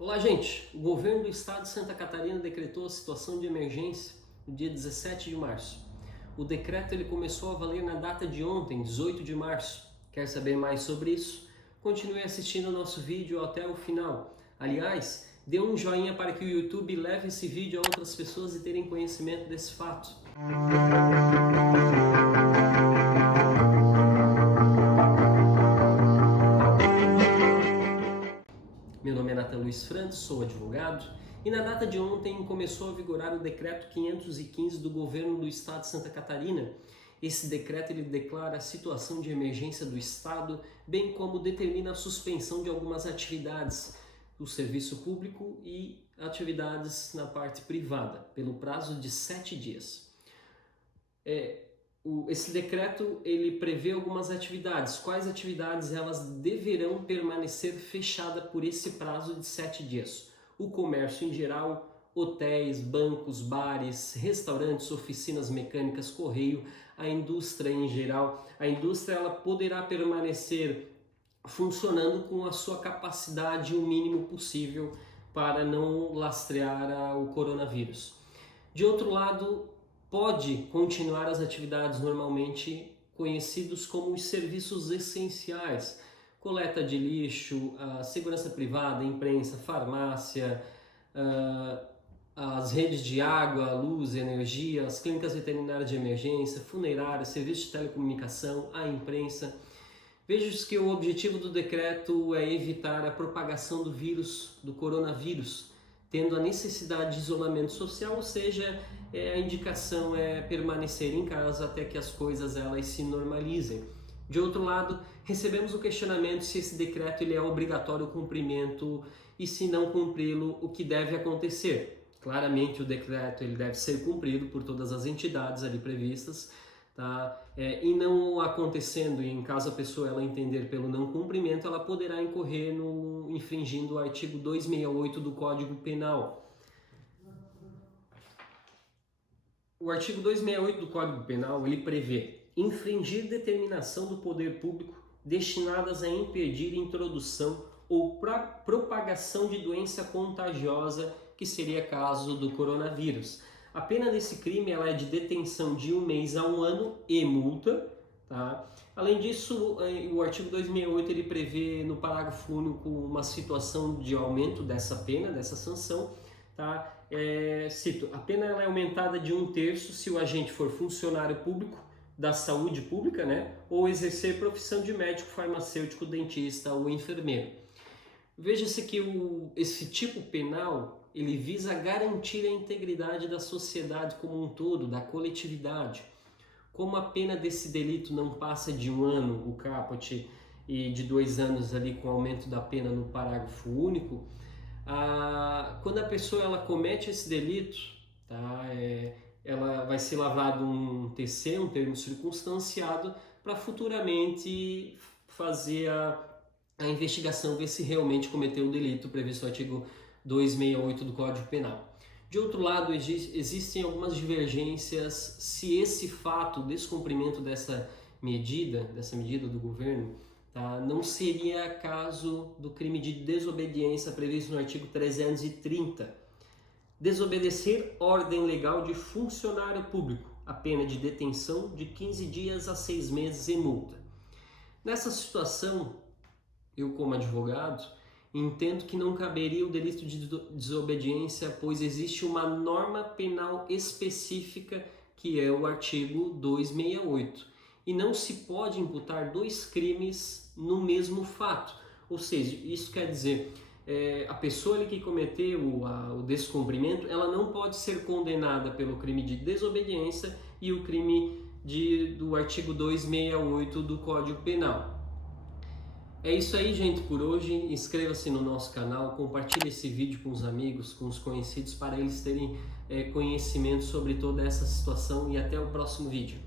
Olá, gente! O governo do estado de Santa Catarina decretou a situação de emergência no dia 17 de março. O decreto começou a valer na data de ontem, 18 de março. Quer saber mais sobre isso? Continue assistindo o nosso vídeo até o final. Aliás, dê um joinha para que o YouTube leve esse vídeo a outras pessoas e terem conhecimento desse fato. Meu nome é Nathan Luiz Frantes, sou advogado, e na data de ontem começou a vigorar o decreto 515 do governo do estado de Santa Catarina. Esse decreto declara a situação de emergência do estado, bem como determina a suspensão de algumas atividades do serviço público e atividades na parte privada, pelo prazo de 7 dias. Esse decreto prevê algumas atividades. Quais atividades elas deverão permanecer fechadas por esse prazo de 7 dias? O comércio em geral, hotéis, bancos, bares, restaurantes, oficinas mecânicas, correio, a indústria em geral. A indústria ela poderá permanecer funcionando com a sua capacidade o mínimo possível para não lastrear o coronavírus. De outro lado, pode continuar as atividades normalmente conhecidos como os serviços essenciais, coleta de lixo, a segurança privada, imprensa, farmácia, as redes de água, luz, energia, as clínicas veterinárias de emergência, funerárias, serviços de telecomunicação, a imprensa. Veja que o objetivo do decreto é evitar a propagação do vírus, do coronavírus, tendo a necessidade de isolamento social, ou seja, a indicação é permanecer em casa até que as coisas elas se normalizem. De outro lado, recebemos o questionamento se esse decreto é obrigatório o cumprimento e se não cumpri-lo, o que deve acontecer. Claramente o decreto deve ser cumprido por todas as entidades ali previstas, tá? E não acontecendo, e em caso a pessoa ela entender pelo não cumprimento, ela poderá incorrer infringindo o artigo 268 do Código Penal. O artigo 268 do Código Penal prevê infringir determinação do poder público destinadas a impedir introdução ou propagação de doença contagiosa, que seria caso do coronavírus. A pena desse crime é de detenção de 1 mês a 1 ano e multa. Tá? Além disso, o artigo 268 prevê no parágrafo único uma situação de aumento dessa pena, dessa sanção. Tá? Cito, a pena é aumentada de 1/3 se o agente for funcionário público da saúde pública, né? Ou exercer profissão de médico, farmacêutico, dentista ou enfermeiro. Veja-se que esse tipo penal visa garantir a integridade da sociedade como um todo, da coletividade. Como a pena desse delito não passa de 1 ano, o caput, e de 2 anos com o aumento da pena no parágrafo único, quando a pessoa ela comete esse delito, tá, ela vai ser lavado um TC, um termo circunstanciado, para futuramente fazer a investigação, ver se realmente cometeu o delito previsto no artigo 268 do Código Penal. De outro lado, existem algumas divergências se esse fato, o descumprimento dessa medida do governo, tá, não seria caso do crime de desobediência previsto no artigo 330. Desobedecer ordem legal de funcionário público, a pena de detenção de 15 dias a 6 meses e multa. Nessa situação, eu como advogado, entendo que não caberia o delito de desobediência, pois existe uma norma penal específica que é o artigo 268 e não se pode imputar 2 crimes no mesmo fato. Ou seja, isso quer dizer, a pessoa que cometeu o descumprimento, ela não pode ser condenada pelo crime de desobediência e o crime do artigo 268 do Código Penal. É isso aí, gente, por hoje. Inscreva-se no nosso canal, compartilhe esse vídeo com os amigos, com os conhecidos, para eles terem conhecimento sobre toda essa situação, e até o próximo vídeo.